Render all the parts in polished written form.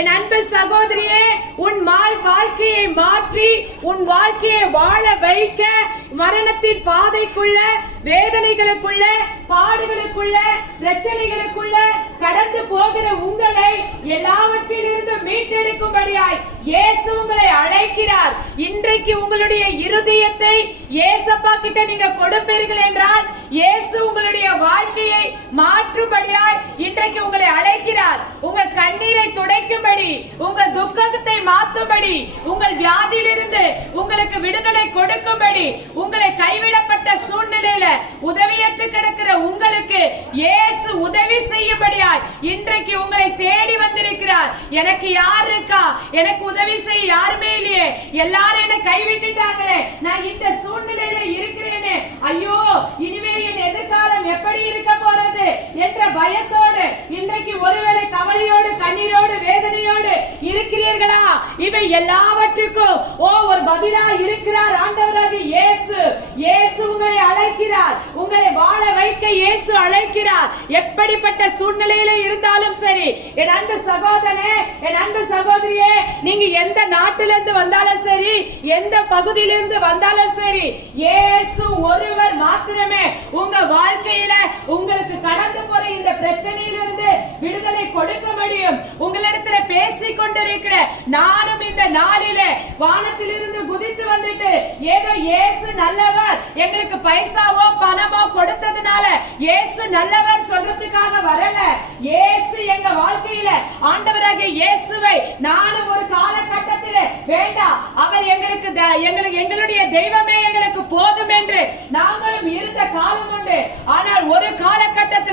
என் அன்பு சகோதரியே, உன் வாழ்க்கையை மாற்றி உன் வாழ்க்கையை வாழ வைக்க மரணத்தின் பாதைக்குள்ள, வேதனைகளுக்குள்ள, பாடுகளுக்குள்ள, பிரச்சனைகளுக்குள்ள கடந்து போகிற உங்களை எல்லாவற்றிலிருந்து மீட்டெடுக்கும்படியாய் இயேசு உங்களை அழைக்கிறார். இன்றைக்கு உங்களுடைய இருதயத்தை இயேசப்பா கிட்ட நீங்க கொடுப்பீர்கள் என்றால் இயேசு உங்களுடைய வாழ்க்கையை மாற்றும்படியாய் இன்றைக்கு உங்களை அழைக்கிறார். உங்கள் கண்ணீரை துடைக்கும்படி, உங்கள் துக்கத்தை மாற்றும்படி, உங்கள் வியாதியிலிருந்து உங்களுக்கு விடுதலை கொடுக்கும்படி, உங்களை கைவிடப்பட்ட சூழ்நிலையில உதவியற்று கிடக்கிற உங்களுக்கு இயேசு உதவி செய்யும்படியாய் இன்றைக்கு உங்களை தேடி வந்திருக்கிறார். எனக்கு யார் இருக்கா? எனக்கு உதவி செய்ய யாருமே இல்லையே, எல்லாரும் என்ன கைவிட்டுட்டாங்களே, நான் இந்த சூழ்நிலையில இருக்கிறேனே, ஐயோ இனிமே என் எதிர்காலம் எப்படி இருக்க போறது என்ற பயத்தோடு இன்றைக்கு ஒருவேளை கவலையோடு, கண்ணீரோடு, வேதனையோடு இருக்கிறீர்களா? இவை எல்லாவற்றுக்கும் ஒரு பதிலா இருக்கிறார் ஆண்டவராக இயேசு. இயேசு உங்களை அழைக்கிறார். உங்களை வாழ வைக்க இயேசு அழைக்கிறார். எப்படிப்பட்ட சூழ்நிலையில இருந்தாலும் சரி, என் அன்பு சகோதரனே, என் அன்பு சகோதரியே, நீங்க எந்த நாட்டிலிருந்து வந்தாலும் சரி, எந்த பகுதியிலிருந்து வந்தாலும் சரி, இயேசு ஒருவர் மாத்திரமே உங்க வாழ்க்கையில உங்களுக்கு கடந்து போற இந்த பிரச்சனையிலிருந்து விடுதலை கொடுக்க முடியும். உங்களிடத்துல பேசிக் கொண்டிருக்கிற நானும் இந்த நாளிலே வானத்திலிருந்து குதித்து வந்துட்டு ஏதோ இயேசு நல்லவர், எங்களுக்கு பைசாவோ பணமோ கொடுத்ததுனால இயேசு நல்லவர் சொல்றதுக்காக வரல. இயேசு எங்க வாழ்க்கையில ஆண்டவராகிய இயேசுவை நானும் ஒரு காலகட்டத்தில் வேண்டாம், அவர் எங்களுடைய தெய்வமே எங்களுக்கு போதும் என்று நாங்களும் இருந்த காலம் உண்டு. ஆனால் ஒரு காலகட்டத்தில்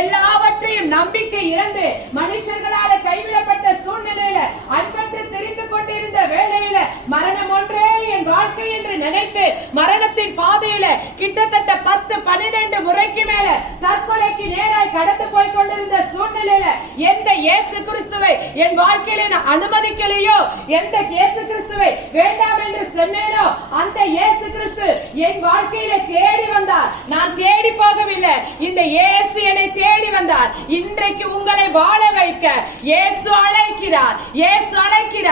எல்லாவற்றையும் நம்பிக்கை இழந்து மனுஷர்களால கைவிடப்பட்ட சூழ்நிலையில அன்பற்று தெரிந்து கொண்டிருந்த வேளையில மரணம் ஒன்றே என் வாழ்க்கை என்று நினைத்து மரணத்தின் பாதையில கிட்டத்தட்ட 10-12 முறைக்கு மேல தற்கொலைக்கு நேராய் கடந்து போய் கொண்டிருந்த சூழ்நிலையில எந்த இயேசு கிறிஸ்துவை என் வாழ்க்கையில நான் அனுமதிக்கலையோ, எந்த இயேசு கிறிஸ்துவை வேண்டாம் என்று சொன்னேனோ அந்த இயேசு கிறிஸ்து என் வாழ்க்கையில தேடி வந்தார். நான் தேடி போகவில்லை, இந்த இயேசு என்னை தேடி வந்தார். இன்றைக்கு உங்களை வாழ வைக்க இயேசு அழைக்கிறார். இயேசு அழைக்கிறார்.